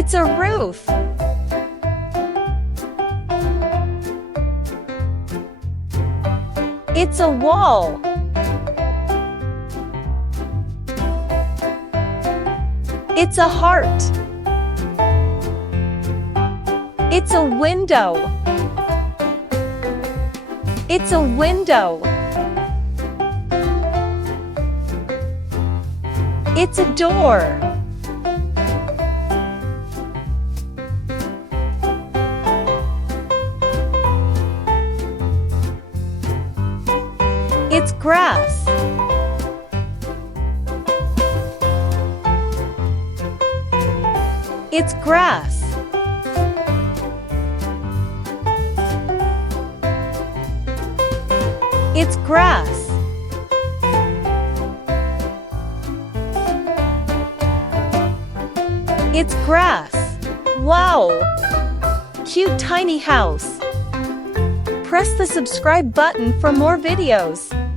It's a roof. It's a wall. It's a heart. It's a window. It's a window. It's a door. It's grass. It's grass. It's grass. It's grass. Wow! Cute tiny house. Press the subscribe button for more videos.